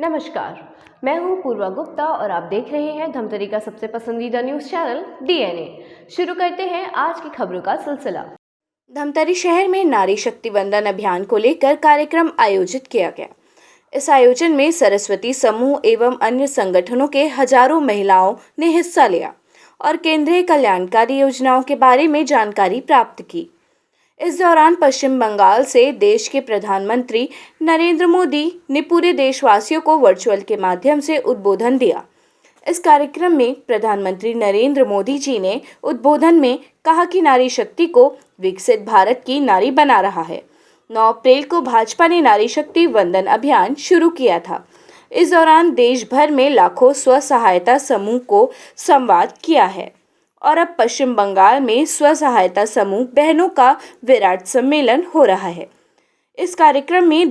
नमस्कार, मैं हूं पूर्वा गुप्ता और आप देख रहे हैं धमतरी का सबसे पसंदीदा न्यूज़ चैनल डीएनए। शुरू करते हैं आज की खबरों का सिलसिला। धमतरी शहर में नारी शक्ति वंदन अभियान को लेकर कार्यक्रम आयोजित किया गया। इस आयोजन में सरस्वती समूह एवं अन्य संगठनों के हजारों महिलाओं ने हिस्सा लिया और केंद्रीय कल्याणकारी योजनाओं के बारे में जानकारी प्राप्त की। इस दौरान पश्चिम बंगाल से देश के प्रधानमंत्री नरेंद्र मोदी ने पूरे देशवासियों को वर्चुअल के माध्यम से उद्बोधन दिया। इस कार्यक्रम में प्रधानमंत्री नरेंद्र मोदी जी ने उद्बोधन में कहा कि नारी शक्ति को विकसित भारत की नारी बना रहा है। 9 अप्रैल को भाजपा ने नारी शक्ति वंदन अभियान शुरू किया था। इस दौरान देश भर में लाखों स्व सहायता समूह को संवाद किया है और अब पश्चिम बंगाल में स्व सहायता समूह बहनों का विराट सम्मेलन हो रहा है। इस कार्यक्रम में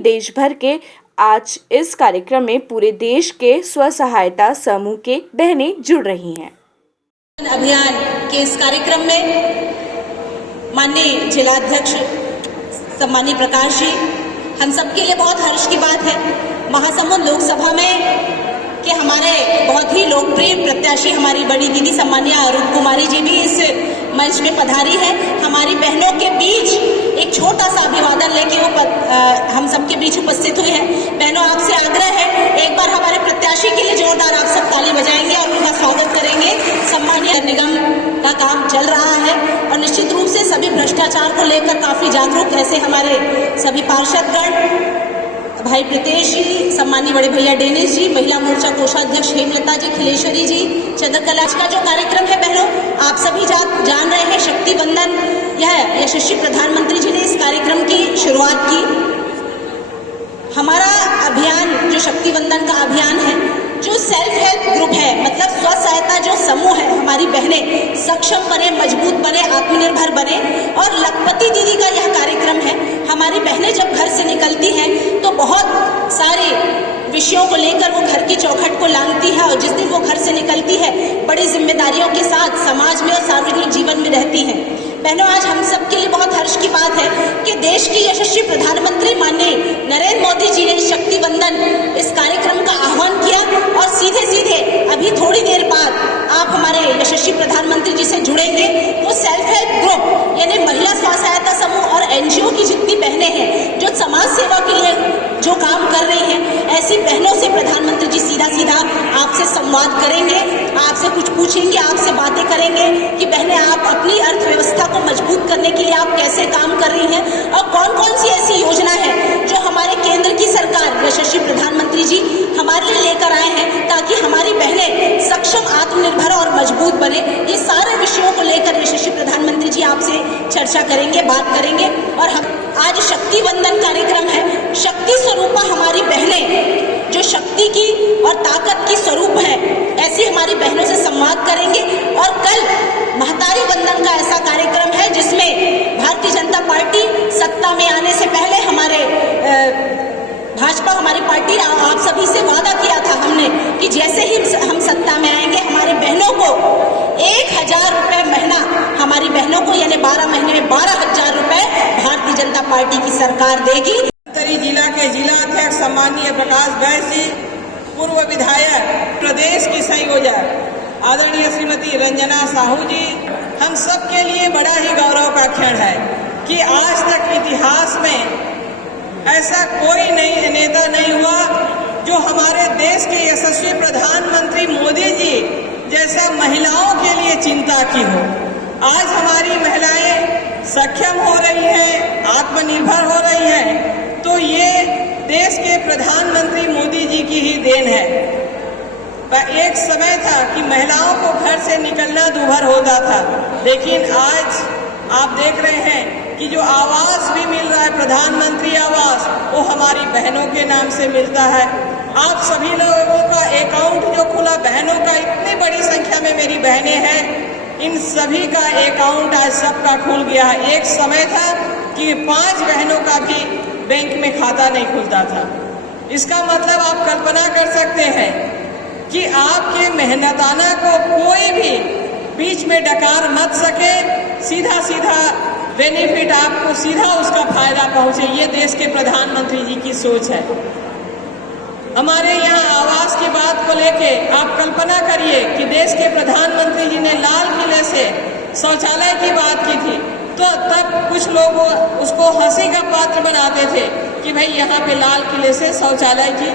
पूरे देश के स्व सहायता समूह के बहनें जुड़ रही हैं। अभियान के इस कार्यक्रम में माननीय जिलाध्यक्ष सम्मानीय प्रकाश जी, हम सबके लिए बहुत हर्ष की बात है महासमुंद लोकसभा में कि हमारे बहुत ही लोकप्रिय प्रत्याशी हमारी बड़ी दीदी सम्मानीय अरुण कुमारी जी भी इस मंच में पधारी है। हमारी बहनों के बीच एक छोटा सा अभिवादन लेके वो हम सबके बीच उपस्थित हुए हैं। बहनों, आपसे आग्रह है एक बार हमारे प्रत्याशी के लिए जोरदार आप सब ताली बजाएंगे और उनका स्वागत करेंगे। सम्मानीय निगम का काम चल रहा है और निश्चित रूप से सभी भ्रष्टाचार को लेकर काफी जागरूक ऐसे हमारे सभी पार्षदगण, भाई प्रीतेश जी, सम्मानीय बड़े भैया डेनिस जी, महिला मोर्चा कोषाध्यक्ष हेमलता जी, खिलेश्वरी जी, चंद्रकला का जो कार्यक्रम है बहनों, आप सभी जान रहे हैं शक्ति वंदन, यह यशस्वी प्रधानमंत्री जी ने इस कार्यक्रम की शुरुआत की। हमारा अभियान जो शक्ति वंदन का अभियान है, जो सेल्फ हेल्प ग्रुप है, मतलब स्व सहायता जो समूह है, हमारी बहनें सक्षम बने, मजबूत बने, आत्मनिर्भर बने और लखपति दीदी का यह कार्यक्रम है। हमारी बहनें जब घर से निकलती हैं तो बहुत सारे विषयों को लेकर वो घर की चौखट को लांघती है और जिस दिन वो घर से निकलती है बड़ी जिम्मेदारियों के साथ समाज में और सार्वजनिक जीवन में रहती हैं। बहनों, आज हम सब के लिए बहुत हर्ष की बात है कि देश की यशस्वी प्रधानमंत्री माननीय नरेंद्र मोदी जी ने शक्ति वंदन इस कार्यक्रम का आह्वान किया और सीधे सीधे अभी थोड़ी देर बाद आप हमारे यशस्वी प्रधानमंत्री जी से जुड़ेंगे। वो सेल्फ हेल्प ग्रुप यानी महिला स्व सहायता समूह और एनजीओ की जितनी बहनें हैं जो समाज सेवा के लिए जो काम कर रही हैं, ऐसी बहनों से प्रधानमंत्री जी सीधा सीधा आपसे संवाद करेंगे, आपसे कुछ पूछेंगे, आपसे बातें करेंगे कि बहनें आप अपनी अर्थव्यवस्था को मजबूत करने के लिए आप कैसे काम कर रही हैं और कौन कौन सी ऐसी योजना है जो हमारे केंद्र की सरकार यशस्वी प्रधानमंत्री जी हमारे लिए लेकर आए हैं ताकि हमारी बहनें सक्षम, आत्मनिर्भर और मजबूत बने। ये सारे विषयों को लेकर यशस्वी प्रधानमंत्री जी आपसे चर्चा करेंगे, बात करेंगे। और हम आज शक्ति वंदन कार्यक्रम है, शक्ति स्वरूपा हमारी बहनें जो शक्ति की और ताकत की स्वरूप है, ऐसी हमारी बहनों से संवाद करेंगे। और कल महतारी वंदन का ऐसा कार्यक्रम है जिसमें भारतीय जनता पार्टी सत्ता में आने से पहले भाजपा हमारी पार्टी आप सभी से वादा किया था हमने कि जैसे ही हम सत्ता में आएंगे हमारी बहनों को 1000 रुपए महीना, हमारी बहनों को यानी 12 महीने में 12,000 रुपए भारतीय जनता पार्टी की सरकार देगी। धमतरी जिला के जिलाध्यक्ष सम्मानीय प्रकाश बैस जी, पूर्व विधायक, प्रदेश की संयोजक आदरणीय श्रीमती रंजना साहू जी, हम सब के लिए बड़ा ही गौरव का क्षण है कि आज तक इतिहास में ऐसा कोई नेता नहीं हुआ जो हमारे देश के यशस्वी प्रधानमंत्री मोदी जी जैसा महिलाओं के लिए चिंता की हो। आज हमारी महिलाएं सक्षम हो रही हैं, आत्मनिर्भर हो रही हैं, तो ये देश के प्रधानमंत्री मोदी जी की ही देन है। एक समय था कि महिलाओं को घर से निकलना दूभर होता था, लेकिन आज आप देख रहे हैं कि जो आवास भी मिल रहा है, प्रधानमंत्री आवास, वो हमारी बहनों के नाम से मिलता है। आप सभी लोगों का अकाउंट जो खुला, बहनों का इतनी बड़ी संख्या में मेरी बहनें हैं, इन सभी का अकाउंट आज सबका खुल गया है। एक समय था कि 5 बहनों का भी बैंक में खाता नहीं खुलता था। इसका मतलब आप कल्पना कर सकते हैं कि आपके मेहनताना को कोई भी बीच में डकार मत सके, सीधा सीधा बेनिफिट आपको सीधा उसका फायदा पहुंचे। ये देश के प्रधानमंत्री जी की सोच है। हमारे यहाँ आवास की बात को लेके आप कल्पना करिए कि देश के प्रधानमंत्री जी ने लाल किले से शौचालय की बात की थी, तो तब कुछ लोग उसको हंसी का पात्र बनाते थे कि भाई यहाँ पे लाल किले से शौचालय की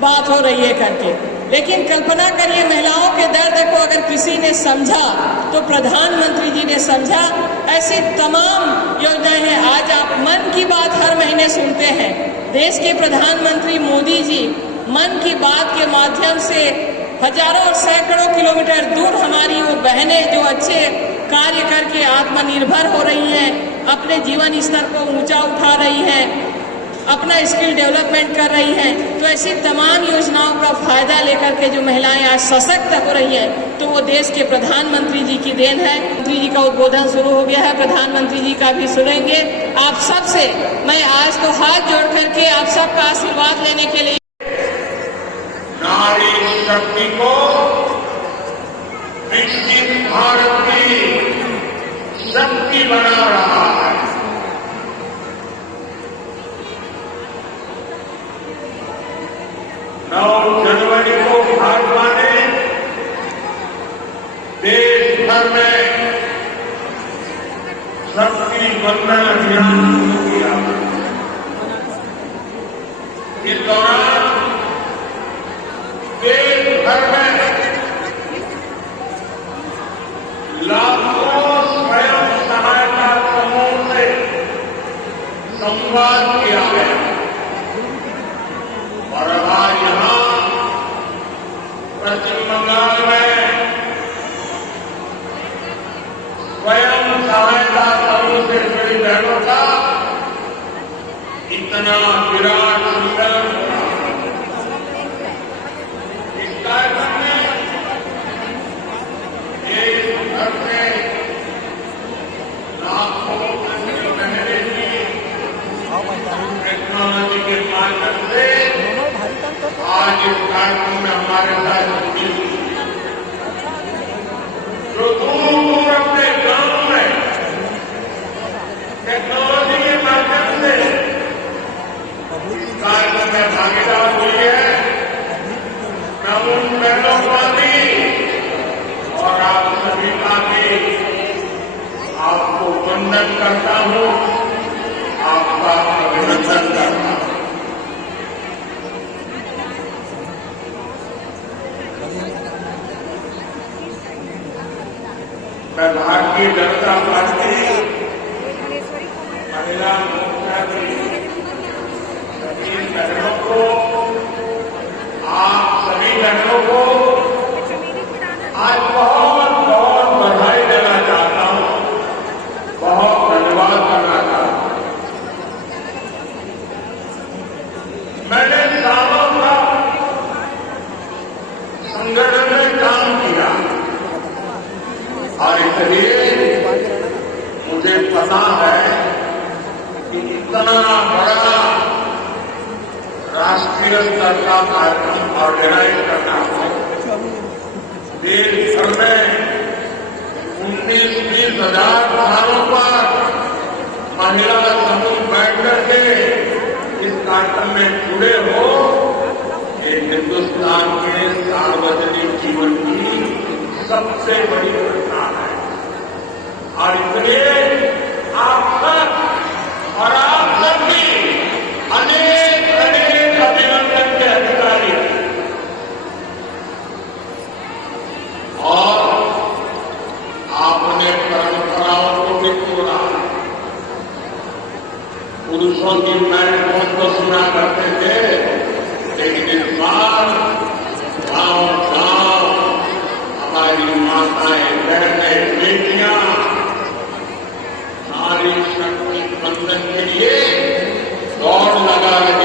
बात हो रही है करके। लेकिन कल्पना करिए, महिलाओं के दर्द को अगर किसी ने समझा तो प्रधानमंत्री जी ने समझा। ऐसी तमाम योजनाएं हैं। आज आप मन की बात हर महीने सुनते हैं। देश के प्रधानमंत्री मोदी जी मन की बात के माध्यम से हजारों और सैकड़ों किलोमीटर दूर हमारी वो बहनें जो अच्छे कार्य करके आत्मनिर्भर हो रही हैं, अपने जीवन स्तर को ऊंचा उठा रही हैं, अपना स्किल डेवलपमेंट कर रही हैं, तो ऐसी तमाम योजनाओं का फायदा लेकर के जो महिलाएं आज सशक्त हो रही हैं, तो वो देश के प्रधानमंत्री जी की देन है। मंत्री जी का उद्बोधन शुरू हो गया है, प्रधानमंत्री जी का भी सुनेंगे। आप सबसे मैं आज तो हाथ जोड़ करके आप सबका आशीर्वाद लेने के लिए नारी शक्ति को विकसित भारत की शक्ति बना रहा है। 9 जनवरी को भाजपा ने देश भर में शक्ति बंधन अभियान शुरू किया। इस दौरान देश भर में लाखों स्वयं सहायता समूह से संवाद किया गया और आज यहाँ पश्चिम बंगाल में स्वयं सहायता समूह से जुड़ी बहनों का इतना विराट सम्मेलन हो रहा है। इस कार्यक्रम में देश भर से लाखों बहनें की टेक्नोलॉजी के माध्यम से आज इस कार्यक्रम में हमारे साथ जुड़ी हुई है। जो दूर दूर अपने गांव में टेक्नोलॉजी के माध्यम से इस कार्यक्रम में भागीदार हुई है, मैं उन बहनों का भी और आप सभी का भी आपको वंदन करता हूँ, आपका अभिनंदन करता हूँ। मैं भारतीय जनता पार्टी महिला मोर्चा की सभी बहनों को, आप सभी बहनों को आज बहुत बहुत बधाई देना चाहता हूँ, बहुत धन्यवाद करना चाहता हूँ। मैंने सालों का संगठन में काम किया और इसलिए मुझे पता है कि इतना बड़ा राष्ट्रीय स्तर का कार्यक्रम ऑर्गेनाइज करना है। देश भर में 19-20 हजार स्थानों पर महिला समूह बैठ करके इस कार्यक्रम में जुड़े हो, ये हिंदुस्तान के सार्वजनिक जीवन की सबसे बड़ी घटना है। और इसलिए आप सब और आप सब भी अनेक अनेक अभिनंदन के अधिकारी हैं। और आपने परंपराओं को भी तोड़ा। पुरुषों की मैराथन को सुना करते थे, लेकिन इस बार गांव गांव हमारी माताएं, बहनें, बेटियां नारी शक्ति बंधन के लिए दौड़ लगा रही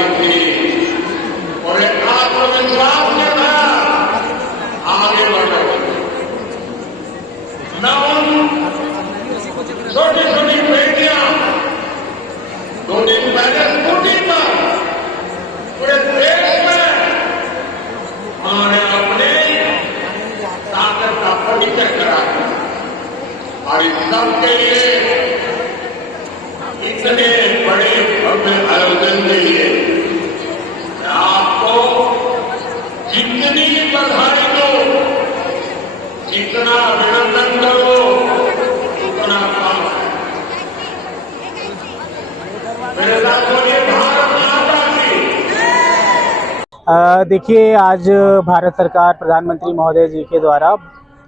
देखिए, आज भारत सरकार प्रधानमंत्री महोदय जी के द्वारा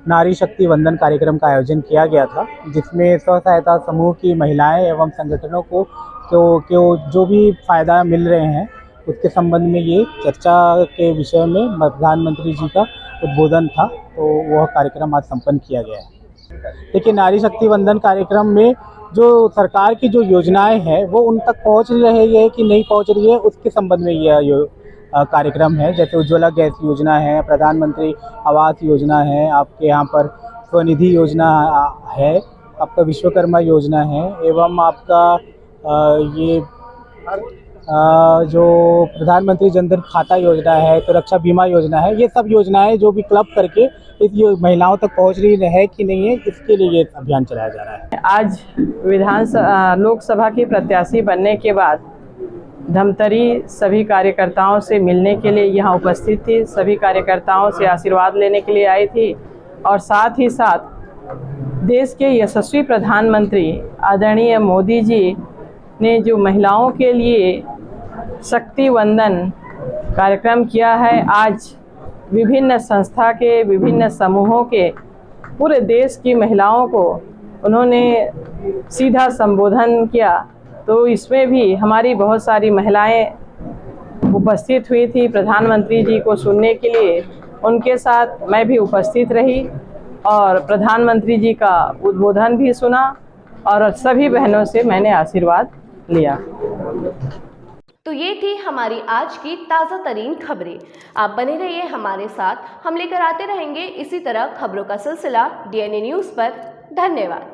नारी शक्ति वंदन कार्यक्रम का आयोजन किया गया था, जिसमें स्व सहायता समूह की महिलाएं एवं संगठनों को जो भी फ़ायदा मिल रहे हैं उसके संबंध में ये चर्चा के विषय में प्रधानमंत्री जी का उद्बोधन था, तो वह कार्यक्रम आज संपन्न किया गया है। देखिए, नारी शक्ति वंदन कार्यक्रम में जो सरकार की जो योजनाएं हैं वो उन तक पहुंच रही है कि नहीं पहुंच रही है, उसके संबंध में यह कार्यक्रम है। जैसे उज्ज्वला गैस योजना है, प्रधानमंत्री आवास योजना है, आपके यहाँ पर स्वनिधि योजना है, आपका विश्वकर्मा योजना है, एवं आपका ये जो प्रधानमंत्री जनधन खाता योजना है, तो रक्षा बीमा योजना है। ये सब योजनाएं जो भी क्लब करके इस महिलाओं तक पहुंच रही है कि नहीं है, इसके लिए ये अभियान चलाया जा रहा है। आज लोकसभा की प्रत्याशी बनने के बाद धमतरी सभी कार्यकर्ताओं से मिलने के लिए यहाँ उपस्थित थी, सभी कार्यकर्ताओं से आशीर्वाद लेने के लिए आई थी और साथ ही साथ देश के यशस्वी प्रधानमंत्री आदरणीय मोदी जी ने जो महिलाओं के लिए शक्ति वंदन कार्यक्रम किया है, आज विभिन्न संस्था के विभिन्न समूहों के पूरे देश की महिलाओं को उन्होंने सीधा संबोधन किया, तो इसमें भी हमारी बहुत सारी महिलाएं उपस्थित हुई थी प्रधानमंत्री जी को सुनने के लिए। उनके साथ मैं भी उपस्थित रही और प्रधानमंत्री जी का उद्बोधन भी सुना और सभी बहनों से मैंने आशीर्वाद लिया। तो ये थी हमारी आज की ताज़ा तरीन खबरें। आप बने रहिए हमारे साथ, हम लेकर आते रहेंगे इसी तरह खबरों का सिलसिला DNA न्यूज़ पर। धन्यवाद।